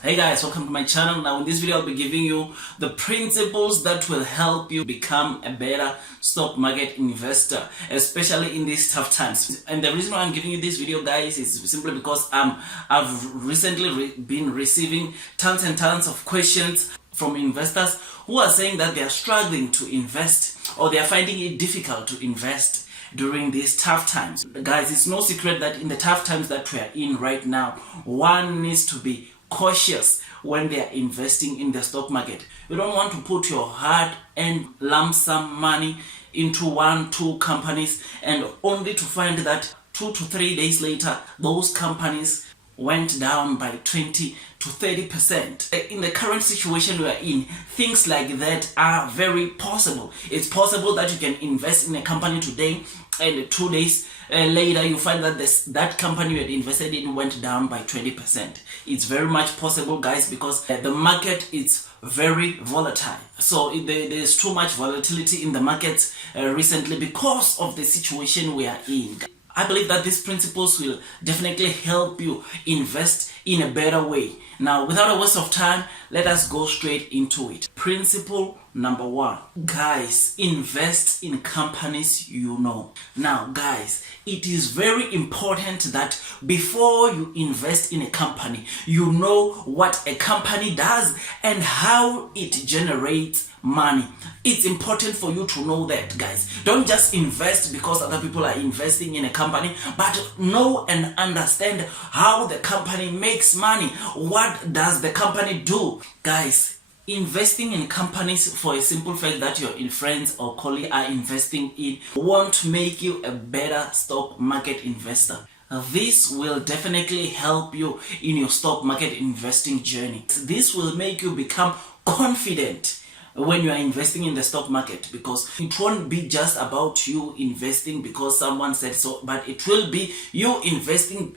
Hey guys, welcome to my channel. Now in this video I'll be giving you the principles that will help you become a better stock market investor, especially in these tough times. And the reason why I'm giving you this video, guys, is simply because I've recently been receiving tons and tons of questions from investors who are saying that they are struggling to invest or they are finding it difficult to invest during these tough times. Guys, it's no secret that in the tough times that we are in right now, one needs to be cautious when they are investing in the stock market. You don't want to put your hard-earned lump sum money into 1-2 companies and only to find that 2 to 3 days later those companies went down by 20 to 30%. In the current situation we are in, things like that are very possible. It's possible that you can invest in a company today and 2 days later you find that that company you had invested in went down by 20%. It's very much possible, guys, because the market is very volatile. So there's too much volatility in the markets recently because of the situation we are in. I believe that these principles will definitely help you invest in a better way. Now, without a waste of time, let us go straight into it. Principle number 1. Guys, invest in companies you know. Now, guys, it is very important that before you invest in a company, you know what a company does and how it generates money. It's important for you to know that, guys. Don't just invest because other people are investing in a company, but know and understand how the company makes money. What does the company do? Guys, investing in companies for a simple fact that your friends or colleagues are investing in won't make you a better stock market investor. This will definitely help you in your stock market investing journey. This will make you become confident when you are investing in the stock market, because it won't be just about you investing because someone said so, but it will be you investing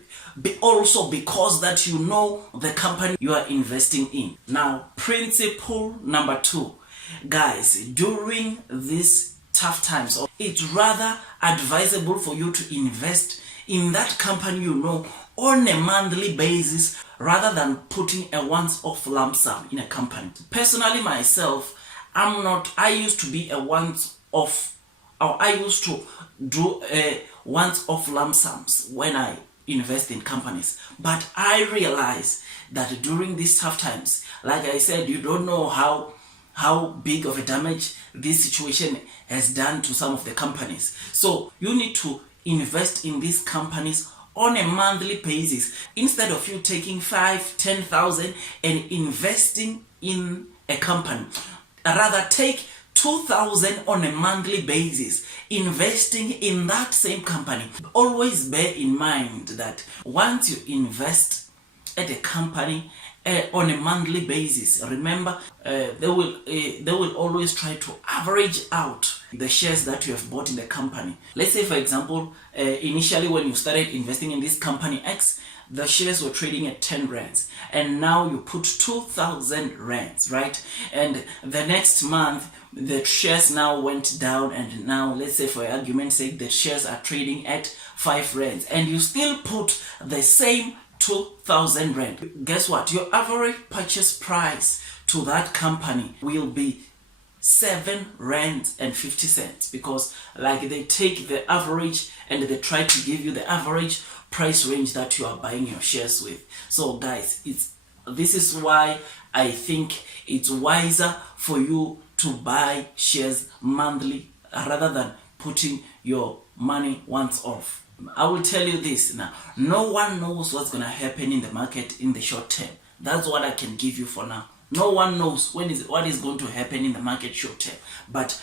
also because that you know the company you are investing in. Now, principle number 2, guys, during these tough times, it's rather advisable for you to invest in that company you know on a monthly basis rather than putting a once-off lump sum in a company. Personally, myself, I used to be a once-off, or I used to do a once-off lump sums when I invest in companies. But I realized that during these tough times, like I said, you don't know how big of a damage this situation has done to some of the companies. So you need to invest in these companies on a monthly basis instead of you taking 5,000-10,000 and investing in a company. Rather, take 2,000 on a monthly basis, investing in that same company. Always bear in mind that once you invest at a company on a monthly basis, remember they will always try to average out the shares that you have bought in the company. Let's say, for example, initially when you started investing in this company X, the shares were trading at 10 rands, and now you put 2,000 rands, right? And the next month the shares now went down, and now, let's say for argument's sake, the shares are trading at 5 rands, and you still put the same 2,000 rand. Guess what? Your average purchase price to that company will be 7 rand and 50 cents, because like they take the average and they try to give you the average price range that you are buying your shares with. So guys, this is why I think it's wiser for you to buy shares monthly rather than putting your money once off. I will tell you this now, no one knows what's going to happen in the market in the short term. That's what I can give you for now. No one knows what is going to happen in the market short term, but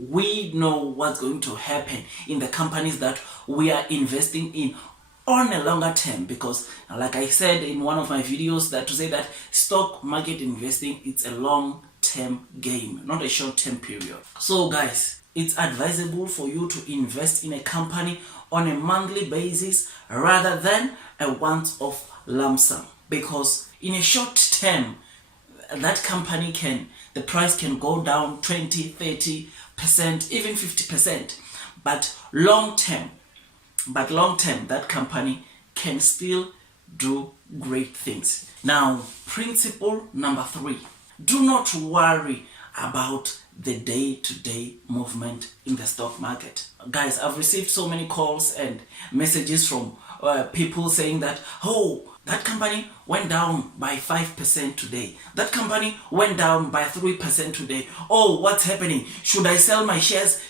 we know what's going to happen in the companies that we are investing in on a longer term, because like I said in one of my videos, that to say that stock market investing, it's a long term game, not a short term period. So guys, it's advisable for you to invest in a company on a monthly basis rather than a once-off lump sum, because in a short term that company the price can go down 20-30%, even 50%, but long term that company can still do great things. Now, Principle number 3. Do not worry about the day-to-day movement in the stock market. Guys, I've received so many calls and messages from people saying that, oh, that company went down by 5% today. That company went down by 3% today. Oh, what's happening? Should I sell my shares?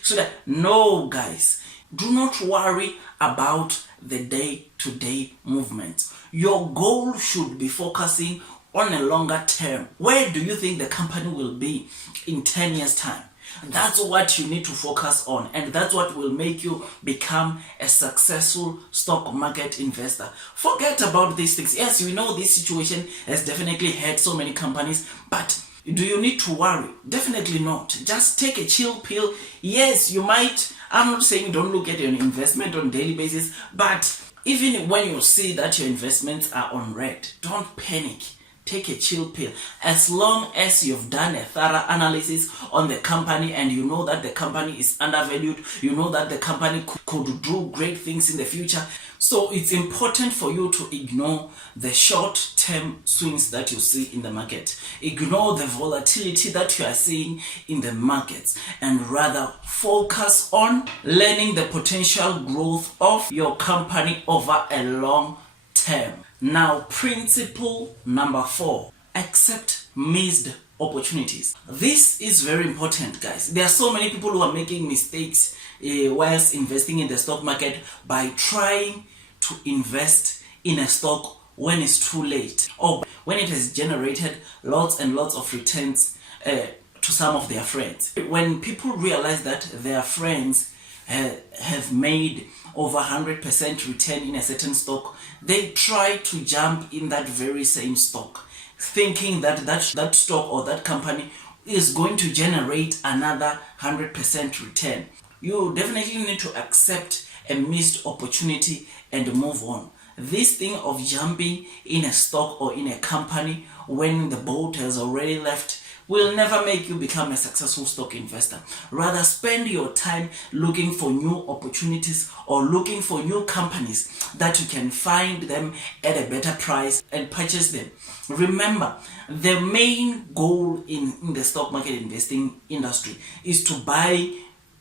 No, guys. Do not worry about the day-to-day movements. Your goal should be focusing on a longer term. Where do you think the company will be in 10 years' time? That's what you need to focus on, and that's what will make you become a successful stock market investor. Forget about these things. Yes, we know this situation has definitely hurt so many companies, but do you need to worry? Definitely not. Just take a chill pill. Yes, you might. I'm not saying don't look at your investment on a daily basis, but even when you see that your investments are on red, don't panic. Take a chill pill. As long as you've done a thorough analysis on the company and you know that the company is undervalued, you know that the company could do great things in the future. So it's important for you to ignore the short-term swings that you see in the market. Ignore the volatility that you are seeing in the markets and rather focus on learning the potential growth of your company over a long term. Now, principle number 4, accept missed opportunities. This is very important, guys. There are so many people who are making mistakes whilst investing in the stock market by trying to invest in a stock when it's too late or when it has generated lots and lots of returns to some of their friends. When people realize that their friends have made over 100% return in a certain stock, they try to jump in that very same stock, thinking that that stock or that company is going to generate another 100% return. You definitely need to accept a missed opportunity and move on. This thing of jumping in a stock or in a company when the boat has already left will never make you become a successful stock investor. Rather, spend your time looking for new opportunities or looking for new companies that you can find them at a better price and purchase them. Remember, the main goal in the stock market investing industry is to buy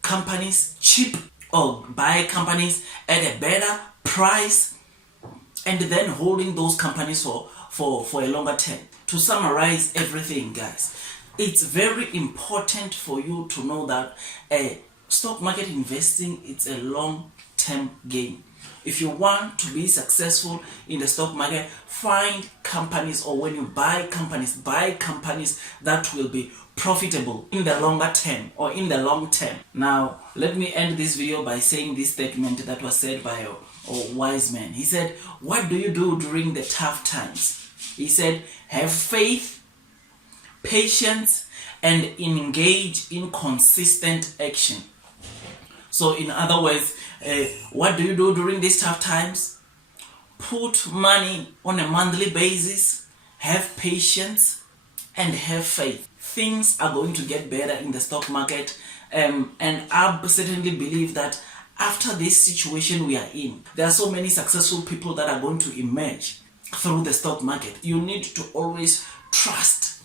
companies cheap or buy companies at a better price and then holding those companies for a longer term. To summarize everything, guys, it's very important for you to know that stock market investing, it's a long-term game. If you want to be successful in the stock market, find companies, or when you buy companies that will be profitable in the longer term or in the long term. Now, let me end this video by saying this statement that was said by a wise man. He said, "What do you do during the tough times?" He said, "Have faith, patience, and engage in consistent action." So in other words, what do you do during these tough times? Put money on a monthly basis, have patience, and have faith. Things are going to get better in the stock market, and I certainly believe that after this situation we are in, there are so many successful people that are going to emerge through the stock market. You need to always trust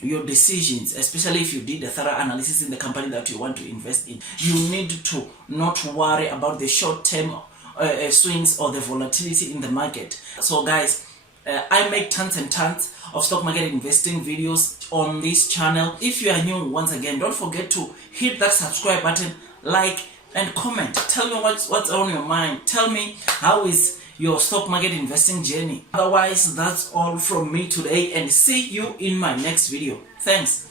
your decisions, especially if you did a thorough analysis in the company that you want to invest in. You need to not worry about the short-term swings or the volatility in the market. So guys, I make tons and tons of stock market investing videos on this channel. If you are new, once again, don't forget to hit that subscribe button, like, and comment. Tell me what's on your mind. Tell me how is your stock market investing journey. Otherwise, that's all from me today, and see you in my next video. Thanks.